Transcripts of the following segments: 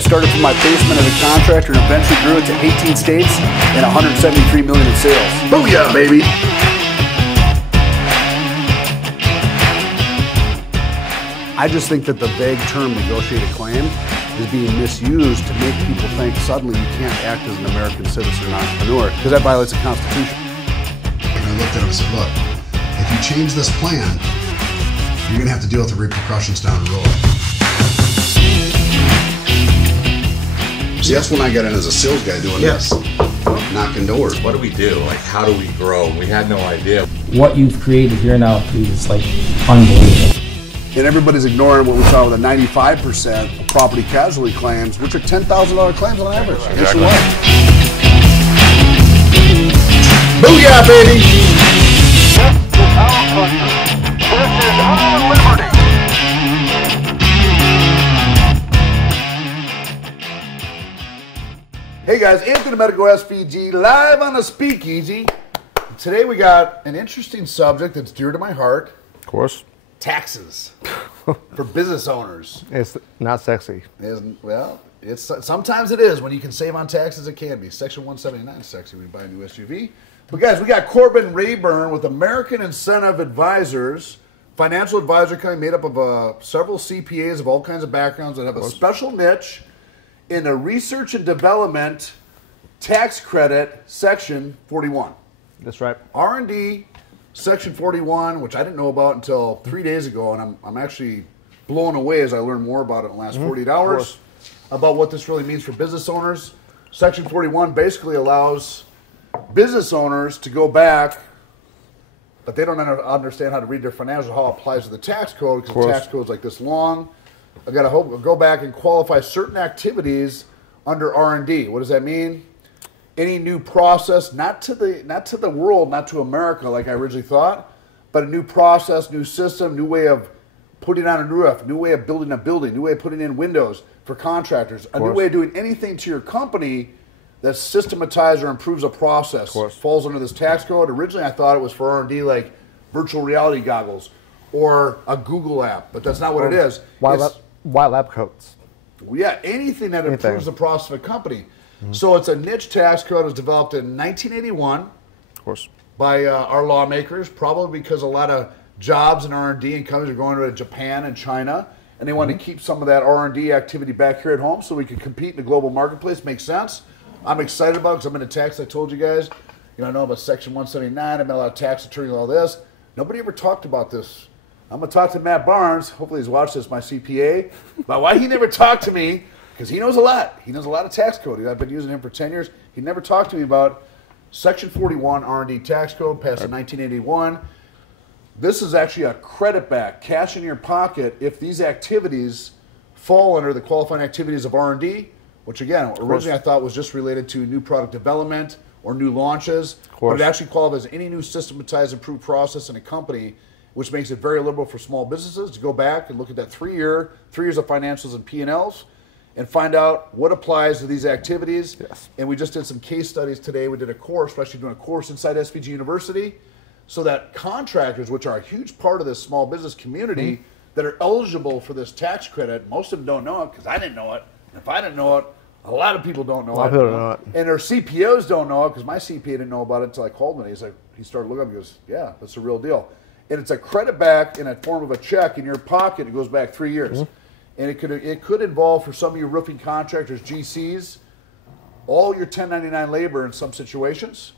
I started from my basement as a contractor and eventually grew it to 18 states and 173 million in sales. Booyah, baby! I just think that the vague term negotiated claim is being misused to make people think suddenly you can't act as an American citizen or entrepreneur because that violates the Constitution. And I looked at him and said, look, if you change this plan, you're going to have to deal with the repercussions down the road. See, that's when I got in as a sales guy doing this, knocking doors. What do we do? Like, how do we grow? We had no idea. What you've created here now is like unbelievable. And everybody's ignoring what we saw with the 95% of property casualty claims, which are $10,000 claims on average. Exactly. Booyah, baby! This is our country. This is our liberty. Hey guys, Anthony Delmedico, SVG, live on the Speakeasy. Today we got an interesting subject that's dear to my heart. Of course. Taxes for business owners. It's not sexy. Well, sometimes it is. When you can save on taxes, it can be. Section 179 is sexy when you buy a new SUV. But guys, we got Corbin Rayburn with American Incentive Advisors, financial advisor company made up of several CPAs of all kinds of backgrounds that have a special niche in the research and development tax credit, Section 41. That's right. R&D, Section 41, which I didn't know about until 3 days ago, and I'm actually blown away as I learn more about it in the last 48 hours about what this really means for business owners. Section 41 basically allows business owners to go back, but they don't understand how to read their financials, how it applies to the tax code, because the tax code is like this long. I got to go back and qualify certain activities under R&D. What does that mean? Any new process, not to the world, not to America like I originally thought, but a new process, new system, new way of putting on a roof, new way of building a building, new way of putting in windows for contractors, a new way of doing anything to your company that systematizes or improves a process. Falls under this tax code. Originally I thought it was for R&D like virtual reality goggles or a Google app, but that's not what it is. White lab coats. Yeah, anything that improves the process of a company. So it's a niche tax code. It was developed in 1981 Of course. by our lawmakers, probably because a lot of jobs in R&D and companies are going to Japan and China, and they wanted to keep some of that R&D activity back here at home so we could compete in the global marketplace. Makes sense. I'm excited about it because I'm in the tax. I told you guys, I know about Section 179. I'm a lot of tax attorneys, all this. Nobody ever talked about this. I'm going to talk to Matt Barnes. Hopefully he's watched this, my CPA, about why he never talked to me. Because he knows a lot. He knows a lot of tax code. I've been using him for 10 years. He never talked to me about Section 41 R&D tax code passed in 1981. This is actually a credit back, cash in your pocket, if these activities fall under the qualifying activities of R&D, which again, originally I thought was just related to new product development or new launches. But it actually qualifies any new systematized, improved process in a company, which makes it very liberal for small businesses to go back and look at that 3 years of financials and P&Ls. And find out what applies to these activities. And we just did some case studies today. We did a course, we're actually doing a course inside SVG University, so that contractors, which are a huge part of this small business community, that are eligible for this tax credit, most of them don't know it because I didn't know it. And if I didn't know it, a lot of people don't know it. A lot of people don't know it. And their CPOs don't know it because my CPA didn't know about it until I called him. He started looking up and goes, yeah, that's a real deal. And it's a credit back in a form of a check in your pocket. It goes back 3 years. And it could involve, for some of your roofing contractors, GCs, all your 1099 labor in some situations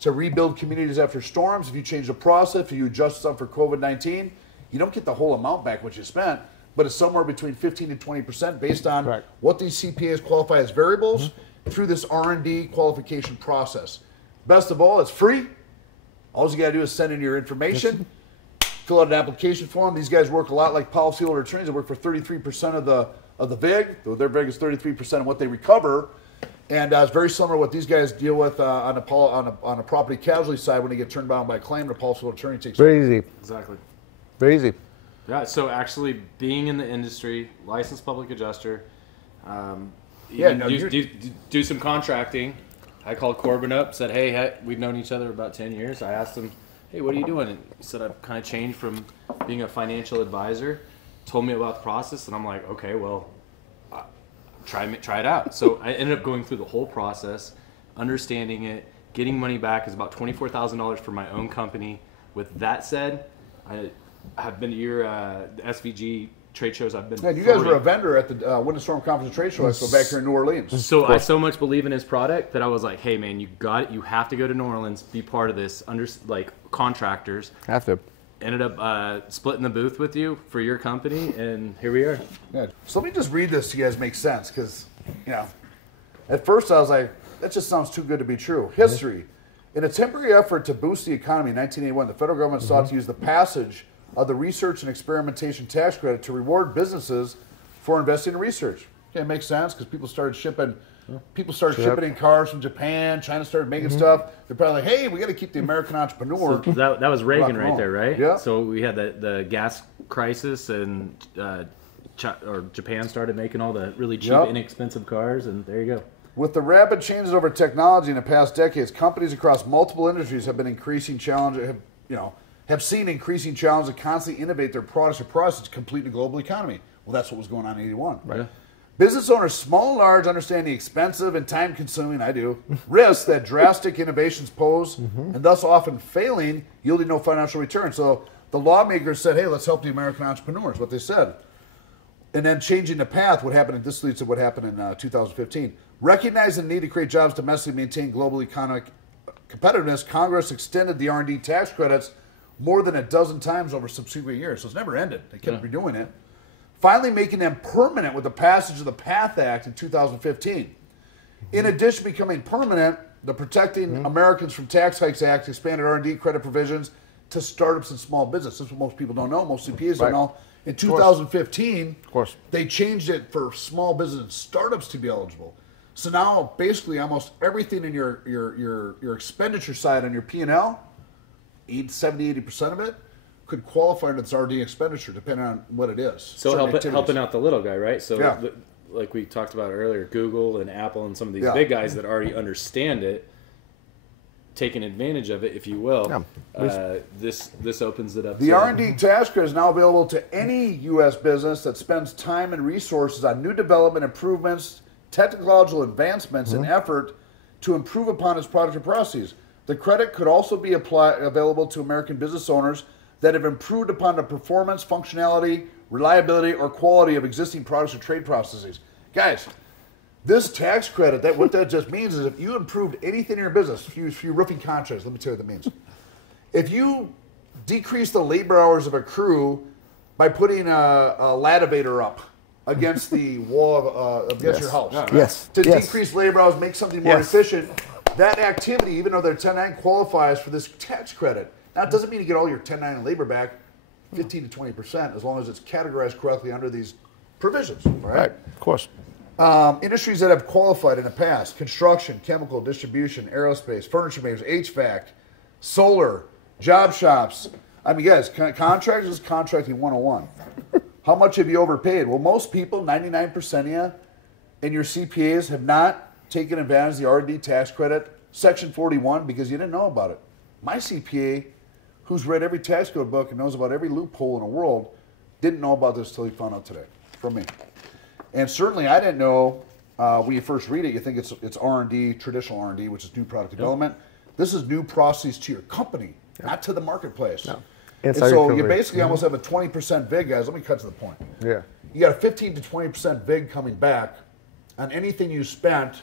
to rebuild communities after storms. If you change the process, if you adjust something for COVID-19, you don't get the whole amount back what you spent, but it's somewhere between 15 to 20% based on what these CPAs qualify as variables through this R&D qualification process. Best of all, it's free. All you got to do is send in your information. Fill out an application form. These guys work a lot like policyholder attorneys. They work for 33% of the VIG. Their VIG is 33% of what they recover, and it's very similar to what these guys deal with on a property casualty side when they get turned down by a claim. The policyholder attorney takes very easy. Exactly. Very easy. Yeah. So actually, being in the industry, licensed public adjuster, do some contracting. I called Corbin up, said, "Hey, we've known each other about 10 years." I asked him, hey, what are you doing? And he said, I've kind of changed from being a financial advisor. Told me about the process, and I'm like, okay, well, try it out. So I ended up going through the whole process, understanding it, getting money back is about $24,000 for my own company. With that said, I have been to your SVG trade shows. I've been. Yeah, you guys were a vendor at the Wind and Storm Conference trade show. So back here in New Orleans. So I so much believe in his product that I was like, hey man, you got it. You have to go to New Orleans, be part of this. Like contractors. Have to. Ended up splitting the booth with you for your company, and here we are. Yeah. So let me just read this to you guys make sense, because, at first I was like, that just sounds too good to be true. History. In a temporary effort to boost the economy in 1981, the federal government sought to use the passage of the Research and Experimentation Tax Credit to reward businesses for investing in research. Okay, it makes sense, because people started shipping in cars from Japan. China started making stuff. They're probably like, hey, we got to keep the American entrepreneur. So that was Reagan right there, right? Yeah. So we had the gas crisis, and Japan started making all the really cheap, inexpensive cars, and there you go. With the rapid changes over technology in the past decades, companies across multiple industries have been have seen increasing challenges to constantly innovate their products or processes to complete the global economy. Well, that's what was going on in 81. Right. Yeah. Business owners, small and large, understand the expensive and time-consuming, risks that drastic innovations pose, and thus often failing, yielding no financial return. So the lawmakers said, hey, let's help the American entrepreneurs, what they said. And then changing the path, this leads to what happened in 2015. Recognizing the need to create jobs domestically, maintain global economic competitiveness, Congress extended the R&D tax credits more than a dozen times over subsequent years. So it's never ended. They kept redoing it. Finally making them permanent with the passage of the PATH Act in 2015. In addition to becoming permanent, the Protecting Americans from Tax Hikes Act expanded R&D credit provisions to startups and small business. This is what most people don't know, most CPAs don't know. In 2015, they changed it for small business and startups to be eligible. So now, basically, almost everything in your expenditure side on your P&L, 70-80% of it, could qualify under this R&D expenditure, depending on what it is. So helping out the little guy, right? So, like we talked about earlier, Google and Apple and some of these big guys that already understand it, taking advantage of it, if you will. This opens it up. The R&D tax credit is now available to any U.S. business that spends time and resources on new development improvements, technological advancements, and effort to improve upon its product or processes. The credit could also be available to American business owners that have improved upon the performance, functionality, reliability, or quality of existing products or trade processes. Guys, this tax credit, what that just means is if you improved anything in your business, if you roofing contracts, let me tell you what that means. If you decrease the labor hours of a crew by putting a lativator up against the wall against your house, to decrease labor hours, make something more efficient, that activity, even though their 1099 qualifies for this tax credit. Now, it doesn't mean you get all your 1099 labor back, 15 to 20%, as long as it's categorized correctly under these provisions. Right? Of course. Industries that have qualified in the past: construction, chemical, distribution, aerospace, furniture makers, HVAC, solar, job shops. I mean, guys, contractors is contracting 101. How much have you overpaid? Well, most people, 99% of you, and your CPAs have not taken advantage of the R&D tax credit, Section 41, because you didn't know about it. My CPA, who's read every tax code book and knows about every loophole in the world, didn't know about this until he found out today from me. And certainly I didn't know, when you first read it, you think it's R&D, traditional R&D, which is new product development. This is new processes to your company, not to the marketplace. No. And so you basically almost have a 20% VIG, guys. Let me cut to the point. Yeah. You got a 15 to 20% VIG coming back on anything you spent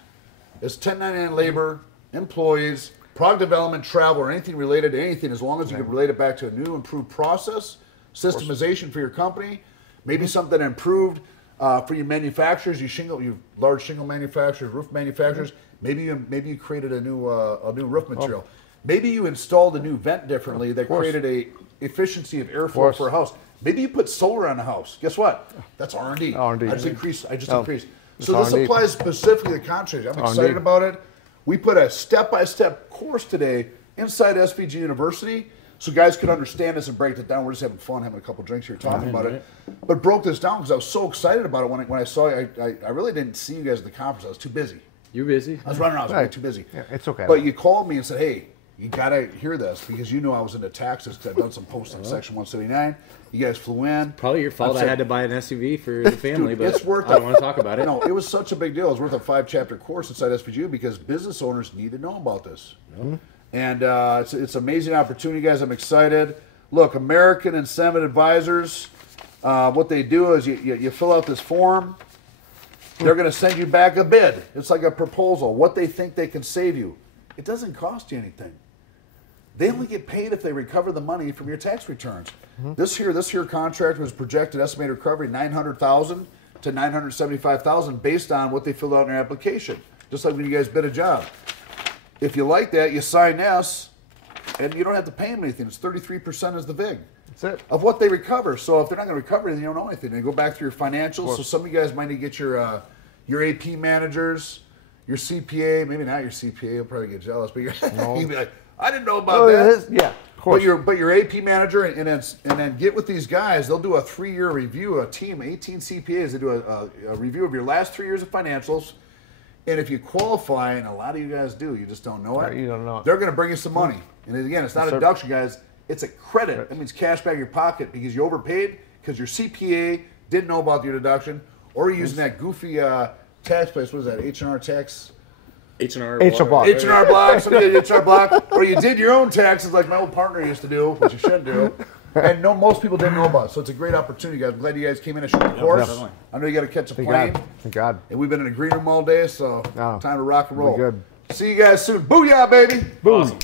as 1099 labor, employees, product development, travel, or anything related to anything, as long as you can relate it back to a new, improved process, systemization for your company, maybe something improved for your manufacturers, you large shingle manufacturers, roof manufacturers. Maybe you created a new roof material. Maybe you installed a new vent differently that created a efficiency of airflow for a house. Maybe you put solar on the house. Guess what? That's R&D. R&D. I just increased. So this applies specifically to contractors. I'm excited about it. We put a step-by-step course today inside SVG University so guys could understand this and break it down. We're just having fun, having a couple drinks here, talking about it. But broke this down because I was so excited about it when I saw you. I really didn't see you guys at the conference. I was too busy. You're busy? I was running around. I was too busy. Yeah, it's okay. But you called me and said, hey, you got to hear this because you know I was into taxes because I've done some posts on Section 179. You guys flew in. Probably your fault. I had to buy an SUV for the family, but it's worth I don't want to talk about it. No, it was such a big deal. It was worth a 5-chapter course inside SPGU because business owners need to know about this. And it's an amazing opportunity, guys. I'm excited. Look, American Incentive Advisors, what they do is you fill out this form. They're going to send you back a bid. It's like a proposal, what they think they can save you. It doesn't cost you anything. They only get paid if they recover the money from your tax returns. This year contract was projected estimated recovery $900,000 to $975,000 based on what they filled out in their application. Just like when you guys bid a job. If you like that, you sign this, and you don't have to pay them anything. It's 33% is the VIG. That's it. Of what they recover. So if they're not going to recover, then you don't know anything. They go back through your financials. So some of you guys might need to get your AP managers, your CPA. Maybe not your CPA. You'll probably get jealous, but you'll be like, I didn't know about that. Yeah, of course. But your AP manager and then get with these guys. They'll do a 3-year review. A team, 18 CPAs. They do a review of your last 3 years of financials. And if you qualify, and a lot of you guys do, you just don't know it. Right, you don't know it. They're going to bring you some money. And again, it's not a deduction, guys. It's a credit. That means cash back in your pocket because you overpaid because your CPA didn't know about your deduction, or you're using that goofy tax place. What is that? H&R tax. H&R block. H&R block. Somebody did H&R block, or you did your own taxes like my old partner used to do, which you shouldn't do. And most people didn't know about it. So it's a great opportunity, guys. I'm glad you guys came in and showed the course. Definitely. I know you got to catch a plane. Thank God. And we've been in a green room all day, so time to rock and roll. Good. See you guys soon. Booyah, baby. Awesome.